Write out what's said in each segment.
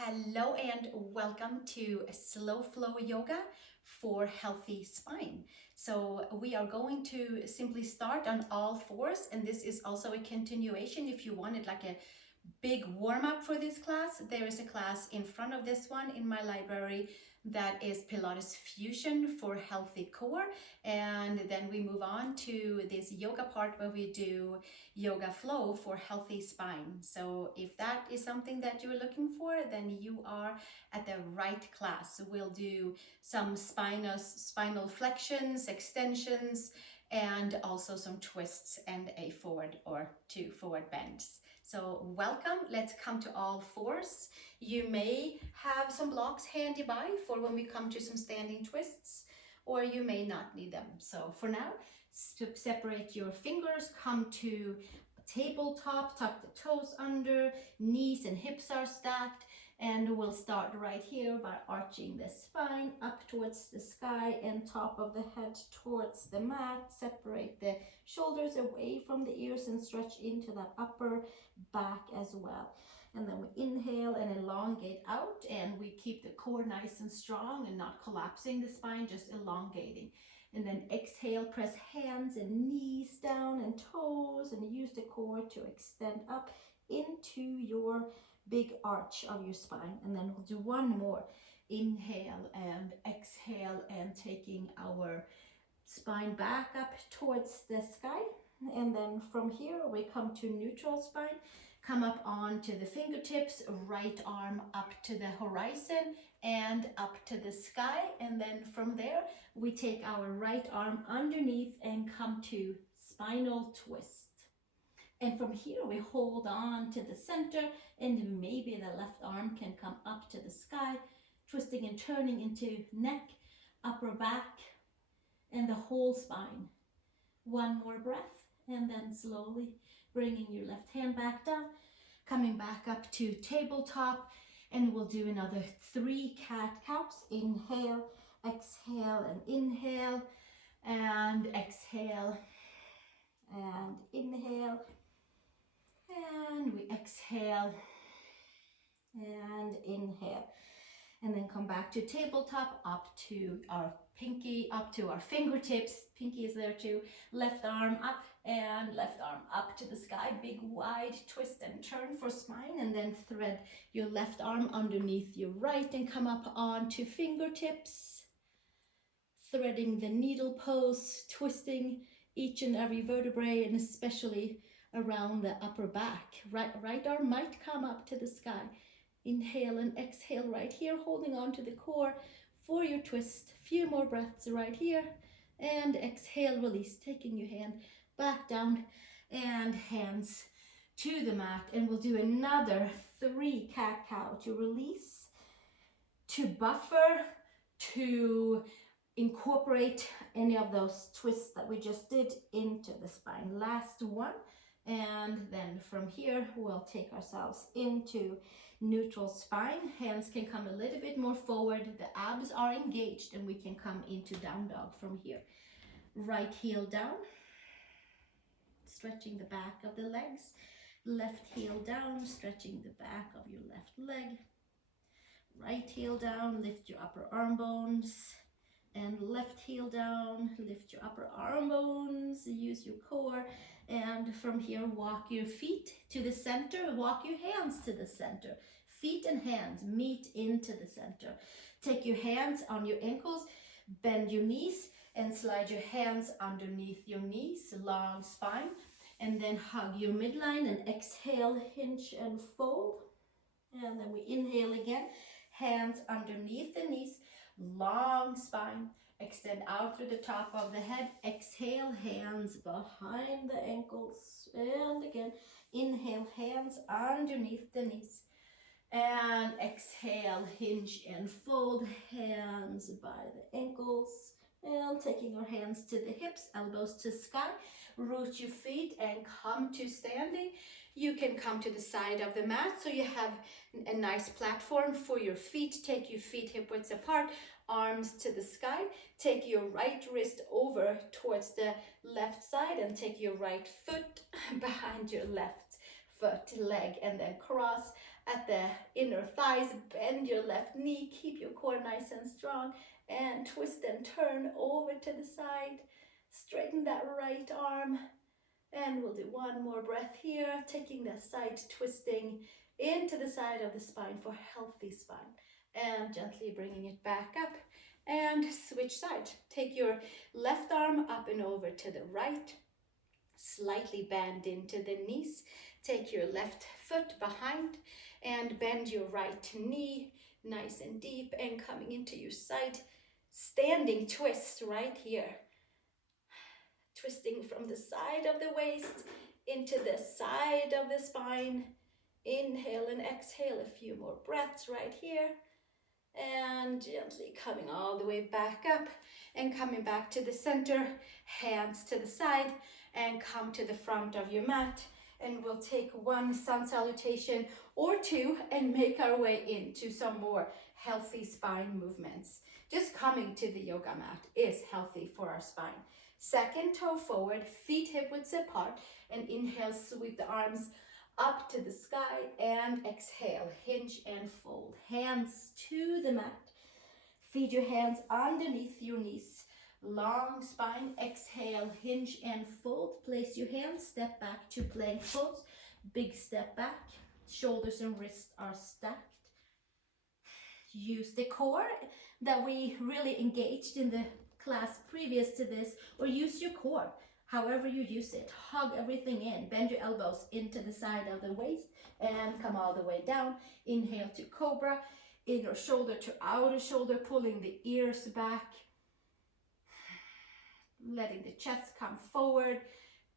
Hello and welcome to Slow Flow Yoga for Healthy Spine. So we are going to simply start on all fours, and this is also a continuation. If you wanted like a big warm-up for this class, there is a class in front of this one in my library that is Pilates Fusion for Healthy Core, and then we move on to this yoga part where we do yoga flow for healthy spine. So if that is something that you're looking for, then you are at the right class. We'll do some spinal flexions, extensions, and also some twists and a forward or two forward bends. So welcome, let's come to all fours. You may have some blocks handy by for when we come to some standing twists, or you may not need them. So for now, separate your fingers, come to tabletop, tuck the toes under, knees and hips are stacked, and we'll start right here by arching the spine up towards the sky and top of the head towards the mat. Separate the shoulders away from the ears and stretch into that upper back as well. And then we inhale and elongate out, and we keep the core nice and strong and not collapsing the spine, just elongating. And then exhale, press hands and knees down and toes, and use the core to extend up into your big arch of your spine. And then we'll do one more. Inhale and exhale, and taking our spine back up towards the sky. And then from here we come to neutral spine. Come up onto the fingertips, right arm up to the horizon and up to the sky. And then from there, we take our right arm underneath and come to spinal twist. And from here, we hold on to the center, and maybe the left arm can come up to the sky, twisting and turning into neck, upper back, and the whole spine. One more breath, and then slowly bringing your left hand back down, coming back up to tabletop, and we'll do another 3 cat-cows. Inhale, exhale, and inhale, and exhale, and inhale, and we exhale, and inhale. And then come back to tabletop, up to our pinky, up to our fingertips. Pinky is there too. Left arm up and left arm up to the sky. Big wide twist and turn for spine. And then thread your left arm underneath your right and come up onto fingertips. Threading the needle pose, twisting each and every vertebrae, and especially around the upper back. Right arm might come up to the sky. Inhale and exhale right here, holding on to the core for your twist. Few more breaths right here. And exhale, release, taking your hand back down and hands to the mat. And we'll do another 3 cat-cow to release, to buffer, to incorporate any of those twists that we just did into the spine. Last one. And then from here, we'll take ourselves into neutral spine. Hands can come a little bit more forward. The abs are engaged, and we can come into down dog from here. Right heel down, stretching the back of the legs. Left heel down, stretching the back of your left leg. Right heel down, lift your upper arm bones. And left heel down, lift your upper arm bones, use your core. And from here, walk your feet to the center, walk your hands to the center. Feet and hands meet into the center. Take your hands on your ankles, bend your knees, and slide your hands underneath your knees, long spine. And then hug your midline and exhale, hinge and fold. And then we inhale again, hands underneath the knees, long spine. Extend out through the top of the head. Exhale, hands behind the ankles. And again, inhale, hands underneath the knees. And exhale, hinge and fold, hands by the ankles. And taking our hands to the hips, elbows to sky. Root your feet and come to standing. You can come to the side of the mat so you have a nice platform for your feet. Take your feet hip width apart, arms to the sky. Take your right wrist over towards the left side and take your right foot behind your left foot leg, and then cross at the inner thighs. Bend your left knee, keep your core nice and strong, and twist and turn over to the side. Straighten that right arm, and we'll do one more breath here, taking that side twisting into the side of the spine for healthy spine, and gently bringing it back up, and switch side. Take your left arm up and over to the right, slightly bend into the knees. Take your left foot behind and bend your right knee nice and deep, and coming into your side standing twist right here. Twisting from the side of the waist into the side of the spine. Inhale and exhale, a few more breaths right here. And gently coming all the way back up and coming back to the center, hands to the side, and come to the front of your mat. And we'll take one sun salutation or two and make our way into some more healthy spine movements. Just coming to the yoga mat is healthy for our spine. Second toe forward, feet hip width apart, and inhale, sweep the arms up to the sky, and exhale, hinge and fold. Hands to the mat. Feed your hands underneath your knees. Long spine, exhale, hinge and fold. Place your hands, step back to plank pose. Big step back, shoulders and wrists are stacked. Use the core that we really engaged in the class previous to this, or use your core however you use it. Hug everything in, bend your elbows into the side of the waist and come all the way down. Inhale to cobra, inner shoulder to outer shoulder, pulling the ears back, letting the chest come forward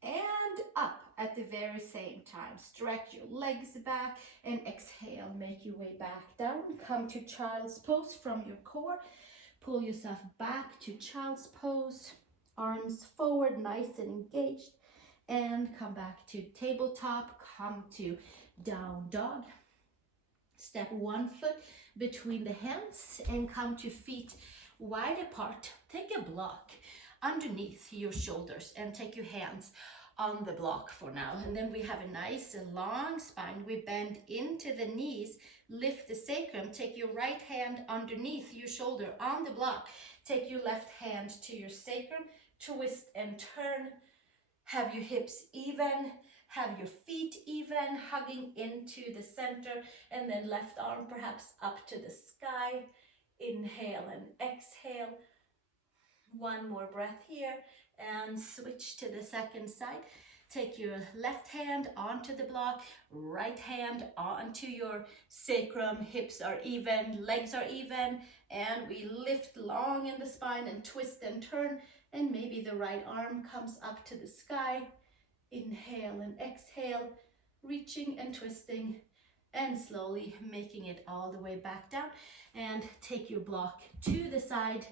and up at the very same time. Stretch your legs back and exhale, make your way back down. Come to child's pose from your core. Pull yourself back to child's pose, arms forward, nice and engaged, and come back to tabletop. Come to down dog. Step one foot between the hands and come to feet wide apart. Take a block underneath your shoulders and take your hands on the block for now. And then we have a nice long spine. We bend into the knees, lift the sacrum, take your right hand underneath your shoulder on the block, take your left hand to your sacrum, twist and turn, have your hips even, have your feet even, hugging into the center, and then left arm perhaps up to the sky. Inhale and exhale. One more breath here and switch to the second side. Take your left hand onto the block, right hand onto your sacrum. Hips are even, legs are even, and we lift long in the spine and twist and turn, and maybe the right arm comes up to the sky. Inhale and exhale, reaching and twisting, and slowly making it all the way back down. And take your block to the side.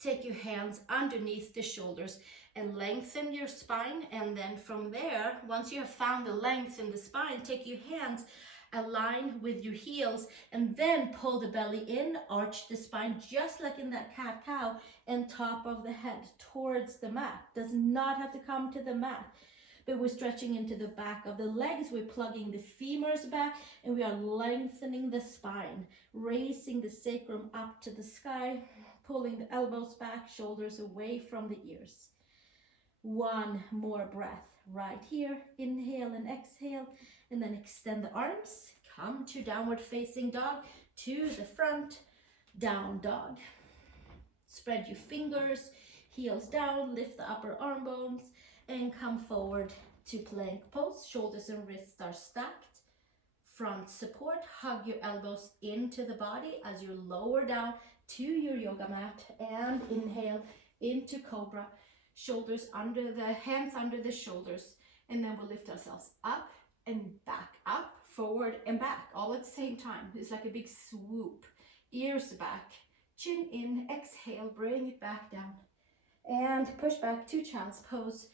Take your hands underneath the shoulders and lengthen your spine. And then from there, once you have found the length in the spine, take your hands, align with your heels, and then pull the belly in, arch the spine just like in that cat-cow, and top of the head towards the mat. Does not have to come to the mat, but we're stretching into the back of the legs. We're plugging the femurs back, and we are lengthening the spine, raising the sacrum up to the sky, pulling the elbows back, shoulders away from the ears. One more breath right here. Inhale and exhale, and then extend the arms. Come to downward facing dog, to the front, down dog. Spread your fingers, heels down, lift the upper arm bones, and come forward to plank pose. Shoulders and wrists are stacked. Front support, hug your elbows into the body as you lower down to your yoga mat, and inhale into cobra. Shoulders under the hands under the shoulders, and then we'll lift ourselves up and back, up, forward and back, all at the same time. It's like a big swoop. Ears back, chin in, exhale, bring it back down, and push back to child's pose.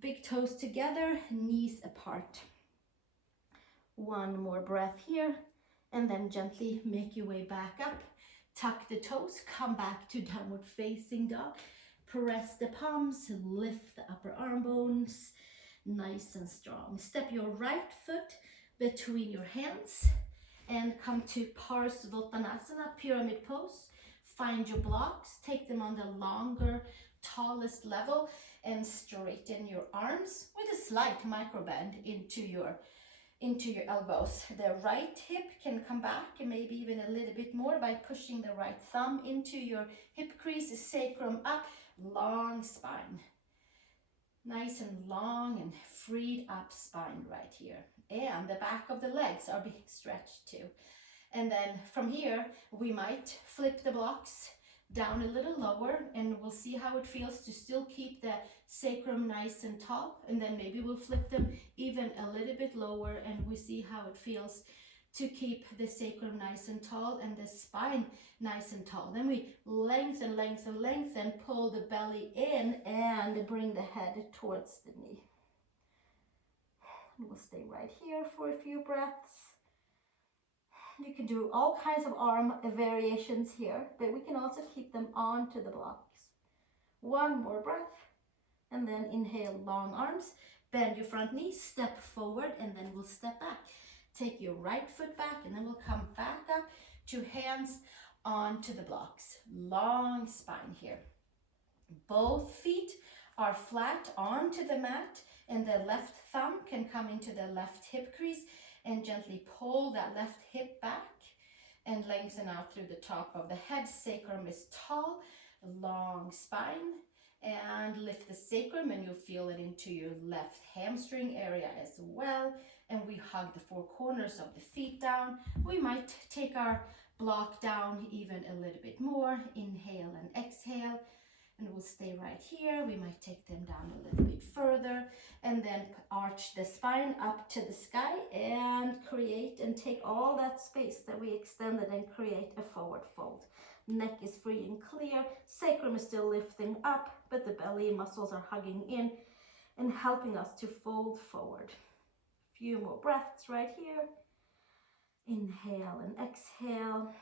Big toes together, knees apart. One more breath here, and then gently make your way back up. Tuck the toes, come back to downward facing dog. Press the palms, lift the upper arm bones, nice and strong. Step your right foot between your hands and come to Parsvottanasana, pyramid pose. Find your blocks, take them on the longer, tallest level, and straighten your arms with a slight micro bend into your elbows. The right hip can come back, and maybe even a little bit more by pushing the right thumb into your hip crease, sacrum up, long spine. Nice and long and freed up spine right here. And the back of the legs are being stretched too. And then from here, we might flip the blocks down a little lower, and we'll see how it feels to still keep the sacrum nice and tall. And then maybe we'll flip them even a little bit lower, and we see how it feels to keep the sacrum nice and tall and the spine nice and tall. Then we lengthen, lengthen, lengthen, pull the belly in and bring the head towards the knee. And we'll stay right here for a few breaths. You can do all kinds of arm variations here, but we can also keep them onto the blocks. One more breath, and then inhale, long arms. Bend your front knee, step forward, and then we'll step back. Take your right foot back, and then we'll come back up to hands onto the blocks. Long spine here. Both feet are flat onto the mat, and the left thumb can come into the left hip crease, and gently pull that left hip back and lengthen out through the top of the head. Sacrum is tall, long spine, and lift the sacrum, and you'll feel it into your left hamstring area as well. And we hug the four corners of the feet down. We might take our block down even a little bit more. Inhale and exhale, and we'll stay right here. We might take them down a little bit further, and then arch the spine up to the sky and create and take all that space that we extended and create a forward fold. Neck is free and clear, sacrum is still lifting up, but the belly muscles are hugging in and helping us to fold forward. Few more breaths right here. Inhale and exhale,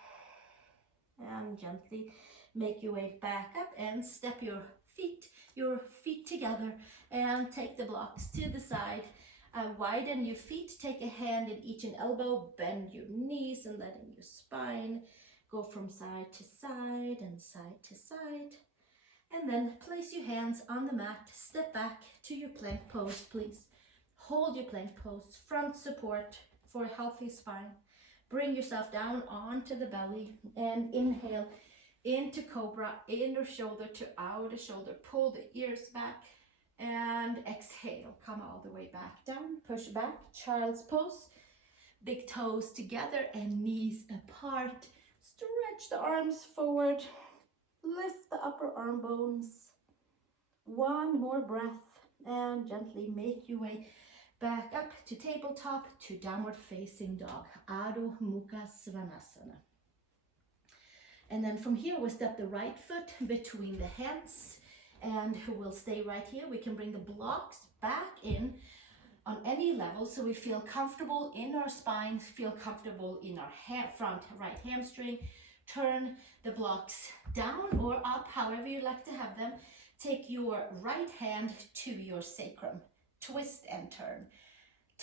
and gently make your way back up and step your feet together and take the blocks to the side. Widen your feet, take a hand in each and elbow, bend your knees and letting your spine go from side to side and side to side. And then place your hands on the mat, step back to your plank pose, please. Hold your plank pose, front support for a healthy spine. Bring yourself down onto the belly and inhale into cobra, inner shoulder to outer shoulder. Pull the ears back and exhale. Come all the way back down. Push back, child's pose. Big toes together and knees apart. Stretch the arms forward. Lift the upper arm bones. One more breath and gently make your way back up to tabletop to downward facing dog, Adho Mukha Svanasana. And then from here, we'll step the right foot between the hands and we'll stay right here. We can bring the blocks back in on any level so we feel comfortable in our spine, feel comfortable in our front right hamstring. Turn the blocks down or up, however you like to have them. Take your right hand to your sacrum. Twist and turn.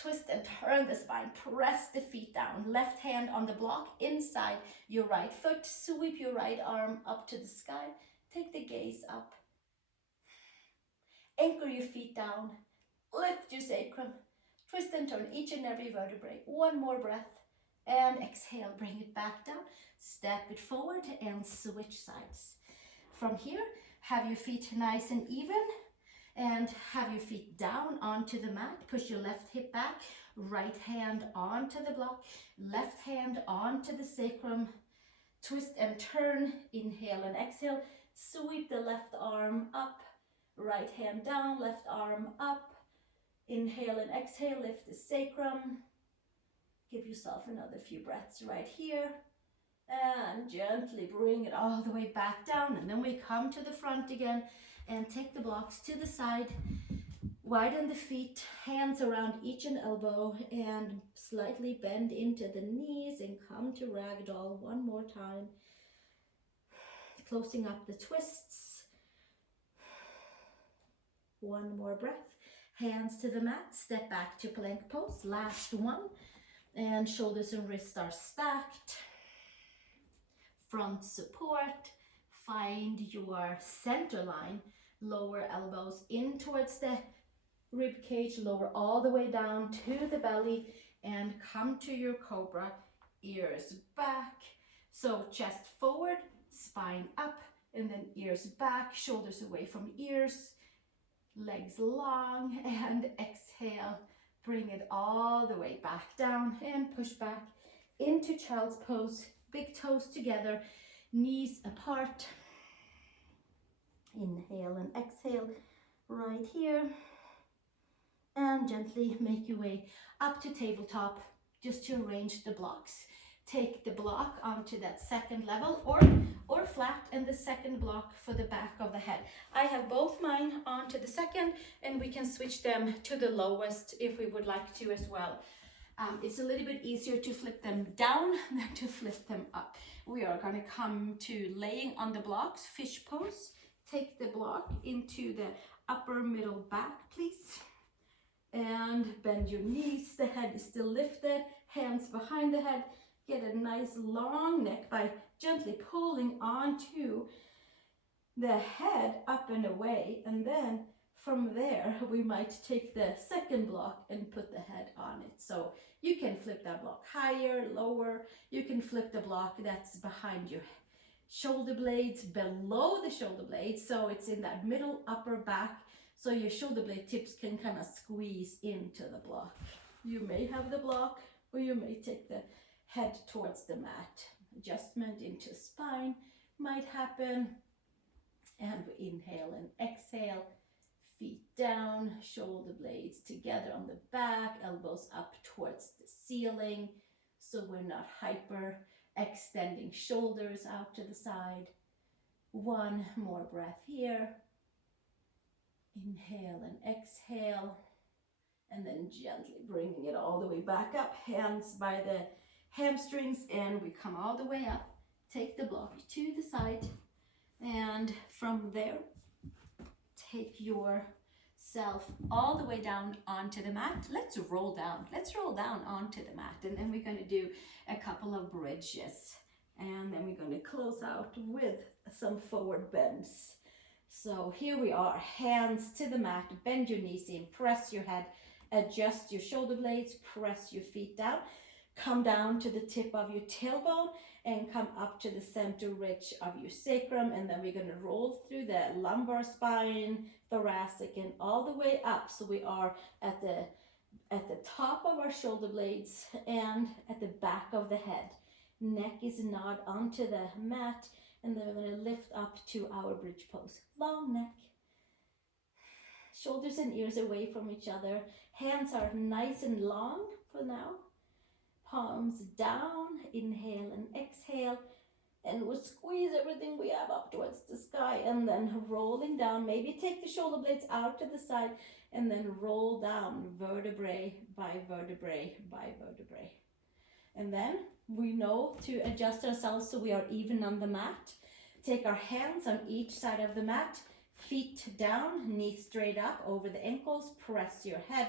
Twist and turn the spine. Press the feet down. Left hand on the block inside your right foot. Sweep your right arm up to the sky. Take the gaze up. Anchor your feet down. Lift your sacrum. Twist and turn each and every vertebrae. One more breath. And exhale, bring it back down. Step it forward and switch sides. From here, have your feet nice and even. And have your feet down onto the mat. Push your left hip back. Right hand onto the block. Left hand onto the sacrum. Twist and turn. Inhale and exhale. Sweep the left arm up. Right hand down. Left arm up. Inhale and exhale. Lift the sacrum. Give yourself another few breaths right here. And gently bring it all the way back down. And then we come to the front again. And take the blocks to the side, widen the feet, hands around each and elbow, and slightly bend into the knees and come to ragdoll one more time. Closing up the twists. One more breath. Hands to the mat, step back to plank pose. Last one. And shoulders and wrists are stacked. Front support. Find your center line. Lower elbows in towards the rib cage, lower all the way down to the belly, and come to your cobra, ears back. So chest forward, spine up, and then ears back, shoulders away from ears, legs long, and exhale. Bring it all the way back down and push back into child's pose. Big toes together, knees apart. Inhale and exhale right here. And gently make your way up to tabletop just to arrange the blocks. Take the block onto that second level or flat, and the second block for the back of the head. I have both mine onto the second, and we can switch them to the lowest if we would like to as well. It's a little bit easier to flip them down than to flip them up. We are going to come to laying on the blocks, fish pose. Take the block into the upper middle back, please. And bend your knees, the head is still lifted, hands behind the head. Get a nice long neck by gently pulling onto the head up and away. And then from there, we might take the second block and put the head on it. So you can flip that block higher, lower. You can flip the block that's behind your shoulder blades, below the shoulder blades. So it's in that middle upper back. So your shoulder blade tips can kind of squeeze into the block. You may have the block, or you may take the head towards the mat. Adjustment into spine might happen. And we inhale and exhale. Feet down, shoulder blades together on the back, elbows up towards the ceiling. So we're not hyper extending shoulders out to the side. One more breath here. Inhale and exhale, and then gently bringing it all the way back up, hands by the hamstrings, and we come all the way up. Take the block to the side, and from there, take yourself all the way down onto the mat. Let's roll down. Let's roll down onto the mat, and then we're going to do a couple of bridges, and then we're going to close out with some forward bends. So here we are, hands to the mat, bend your knees in, press your head, adjust your shoulder blades, press your feet down, come down to the tip of your tailbone and come up to the center ridge of your sacrum, and then we're going to roll through the lumbar spine, thoracic, and all the way up. So we are at the top of our shoulder blades and at the back of the head. Neck is not onto the mat. And then we're going to lift up to our bridge pose. Long neck. Shoulders and ears away from each other. Hands are nice and long for now. Palms down. Inhale and exhale. And we'll squeeze everything we have up towards the sky. And then rolling down. Maybe take the shoulder blades out to the side. And then roll down vertebrae by vertebrae by vertebrae. And then we know to adjust ourselves so we are even on the mat. Take our hands on each side of the mat, feet down, knees straight up over the ankles, press your head,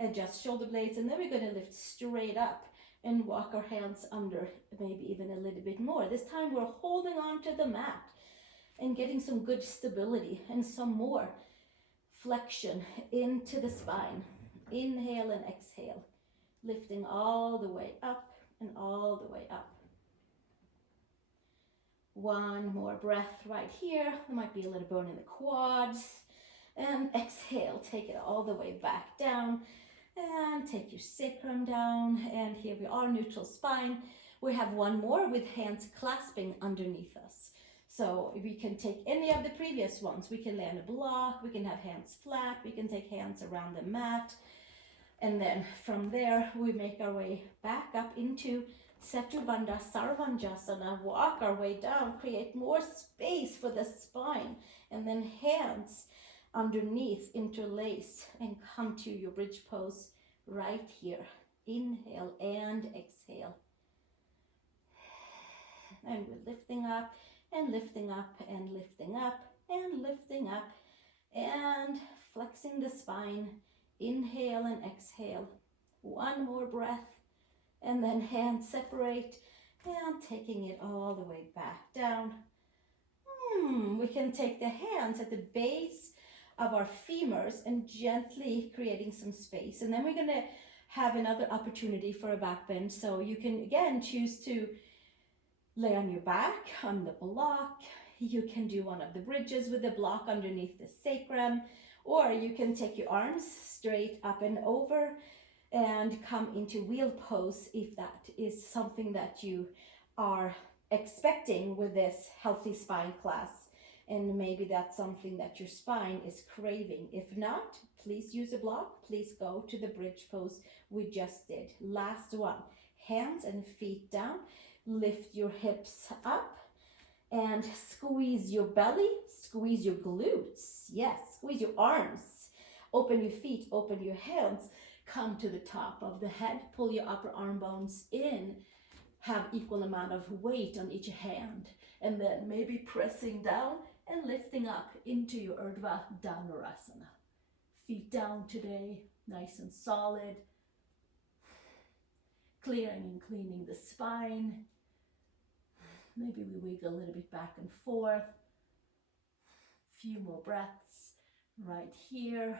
adjust shoulder blades, and then we're going to lift straight up and walk our hands under, maybe even a little bit more. This time we're holding on to the mat and getting some good stability and some more flexion into the spine. Inhale and exhale, lifting all the way up and all the way up. One more breath right here. There might be a little burn in the quads. And exhale, take it all the way back down. And take your sacrum down. And here we are, neutral spine. We have one more with hands clasping underneath us. So we can take any of the previous ones. We can lay on a block. We can have hands flat. We can take hands around the mat. And then from there, we make our way back up into Setu-bandha Sarvanjasana. Walk our way down, create more space for the spine. And then hands underneath, interlace, and come to your bridge pose right here. Inhale and exhale. And we're lifting up and lifting up and lifting up and lifting up and flexing the spine. Inhale and exhale. One more breath. And then hands separate and taking it all the way back down. We can take the hands at the base of our femurs and gently creating some space. And then we're going to have another opportunity for a back bend. So you can again choose to lay on your back on the block. You can do one of the bridges with the block underneath the sacrum, or you can take your arms straight up and over and come into wheel pose if that is something that you are expecting with this healthy spine class, and maybe that's something that your spine is craving. If not, please use a block. Please go to the bridge pose we just did. Last one, hands and feet down. Lift your hips up and squeeze your belly, squeeze your glutes. Yes, squeeze your arms. Open your feet, open your hands. Come to the top of the head. Pull your upper arm bones in. Have equal amount of weight on each hand. And then maybe pressing down and lifting up into your Urdhva Dhanurasana. Feet down today, nice and solid. Clearing and cleaning the spine. Maybe we wiggle a little bit back and forth. Few more breaths right here.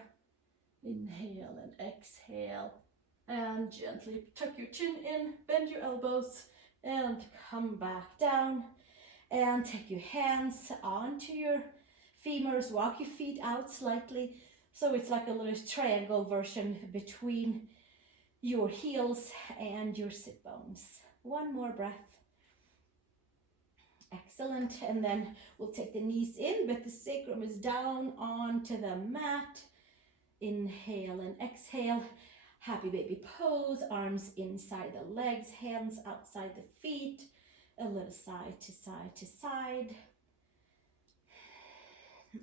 Inhale and exhale. And gently tuck your chin in, bend your elbows, and come back down. And take your hands onto your femurs. Walk your feet out slightly. So it's like a little triangle version between your heels and your sit bones. One more breath. Excellent. And then we'll take the knees in, but the sacrum is down onto the mat. Inhale and exhale. Happy baby pose. Arms inside the legs, hands outside the feet. A little side to side to side.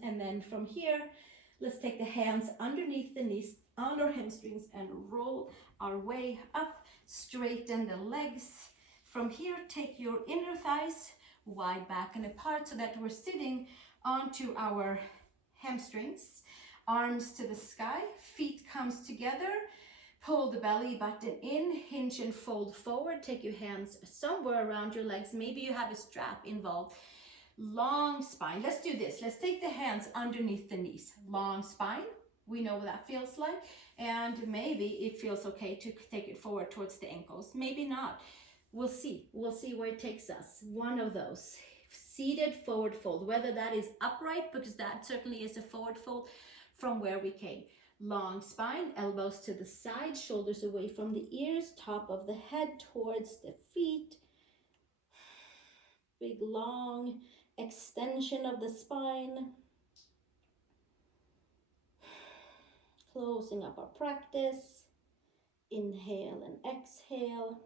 And then from here, let's take the hands underneath the knees, on our hamstrings, and roll our way up. Straighten the legs. From here, take your inner thighs wide back and apart so that we're sitting onto our hamstrings. Arms to the sky, feet comes together. Pull the belly button in, hinge and fold forward. Take your hands somewhere around your legs. Maybe you have a strap involved. Long spine. Let's do this. Let's take the hands underneath the knees. Long spine. We know what that feels like. And maybe it feels okay to take it forward towards the ankles. Maybe not. We'll see. We'll see where it takes us. One of those. Seated forward fold. Whether that is upright, because that certainly is a forward fold from where we came. Long spine, elbows to the side, shoulders away from the ears, top of the head towards the feet. Big long extension of the spine. Closing up our practice. Inhale and exhale.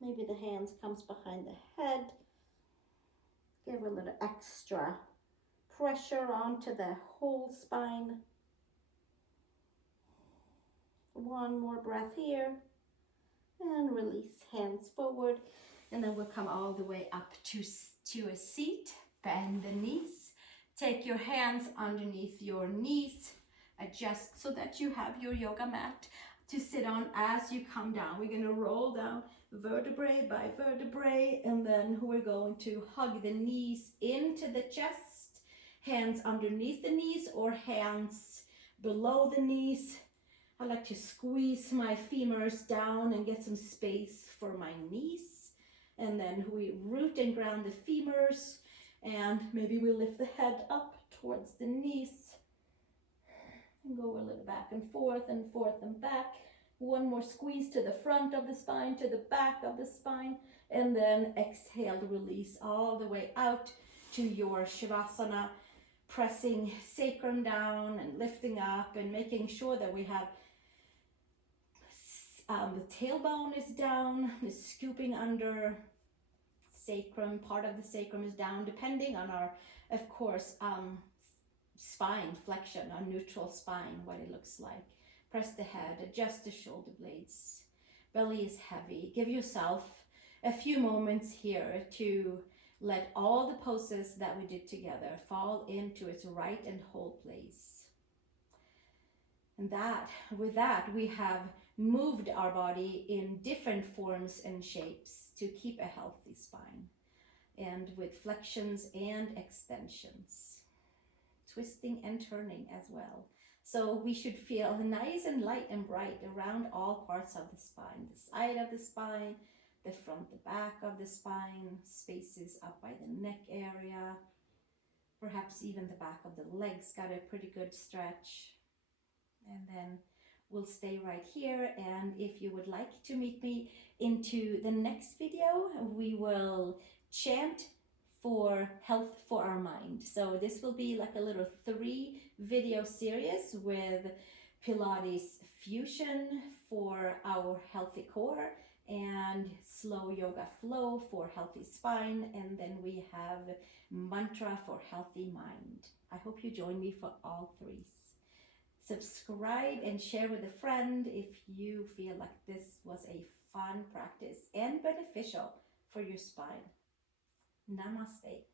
Maybe the hands comes behind the head. Give a little extra pressure onto the whole spine. One more breath here. And release, hands forward. And then we'll come all the way up to a seat. Bend the knees. Take your hands underneath your knees. Adjust so that you have your yoga mat to sit on as you come down. We're going to roll down vertebrae by vertebrae, and then we're going to hug the knees into the chest, hands underneath the knees or hands below the knees. I like to squeeze my femurs down and get some space for my knees, and then we root and ground the femurs, and maybe we lift the head up towards the knees and go a little back and forth and back. One more squeeze to the front of the spine, to the back of the spine, and then exhale to release all the way out to your Shavasana, pressing sacrum down and lifting up and making sure that we have the tailbone is down, is scooping under, sacrum, part of the sacrum is down, depending on our, of course, spine flexion, our neutral spine, what it looks like. Press the head, adjust the shoulder blades. Belly is heavy. Give yourself a few moments here to let all the poses that we did together fall into its right and whole place. And with that, we have moved our body in different forms and shapes to keep a healthy spine, and with flexions and extensions, twisting and turning as well. So we should feel nice and light and bright around all parts of the spine, the side of the spine, the front, the back of the spine, spaces up by the neck area, perhaps even the back of the legs got a pretty good stretch. And then we'll stay right here, and if you would like to meet me into the next video, we will chant for health for our mind. So this will be like a little 3 video series with Pilates fusion for our healthy core and slow yoga flow for healthy spine, and then we have mantra for healthy mind. I hope you join me for all 3. Subscribe and share with a friend if you feel like this was a fun practice and beneficial for your spine. Namaste.